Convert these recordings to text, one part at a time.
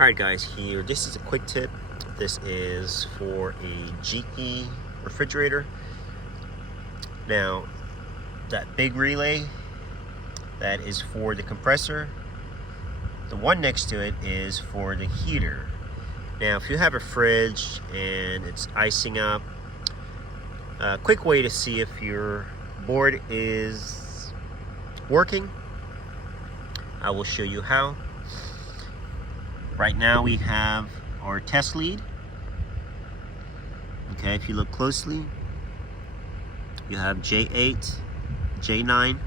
Alright guys, here, this is a quick tip. This is for a GE refrigerator. Now, that big relay, that is for the compressor. The one next to it is for the heater. Now, if you have a fridge and it's icing up, a quick way to see if your board is working, I will show you how. Right now we have our test lead. Okay, if you look closely, you have J8, J9,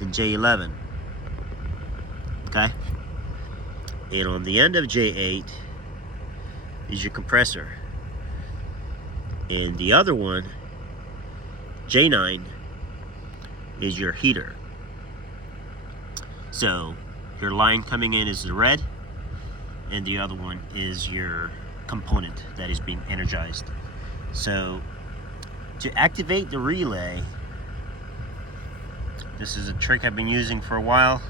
and J11. Okay? And on the end of J8 is your compressor. And the other one, J9, is your heater. So your line coming in is the red, and the other one is your component that is being energized. So to activate the relay, this is a trick I've been using for a while.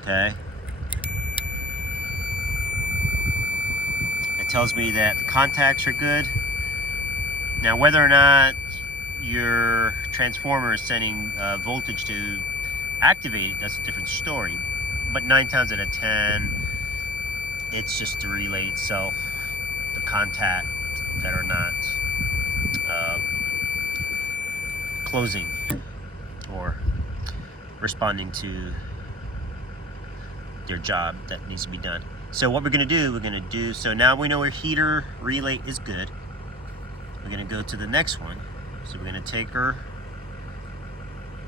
Okay. It tells me that the contacts are good. Now, whether or not your transformer is sending voltage to activate it, that's a different story. But 9 times out of 10, it's just the relay itself, the contact that are not closing or responding to their job that needs to be done. So what we're going to do, so now we know our heater relay is good. We're going to go to the next one. So we're going to take our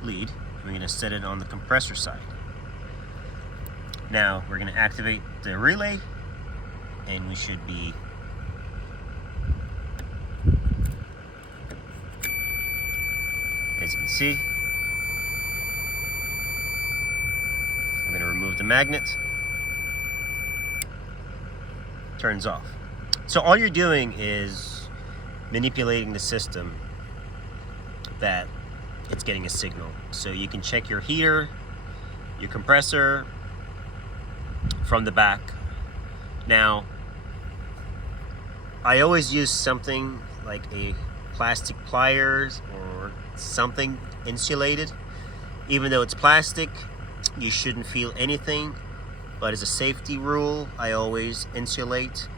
lead, we're going to set it on the compressor side. Now we're going to activate the relay, and we should be as you can see, I'm going to remove the magnet. Turns off. So all you're doing is manipulating the system that it's getting a signal. So you can check your heater, your compressor from the back. Now, I always use something like a plastic pliers or something insulated. Even though it's plastic, you shouldn't feel anything, but as a safety rule, I always insulate.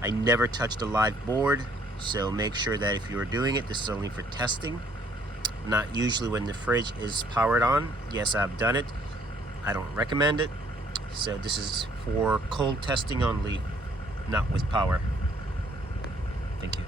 I never touch the live board, so make sure that if you're doing it, this is only for testing, not usually when the fridge is powered on. Yes, I've done it. I don't recommend it. So this is for cold testing only, not with power. Thank you.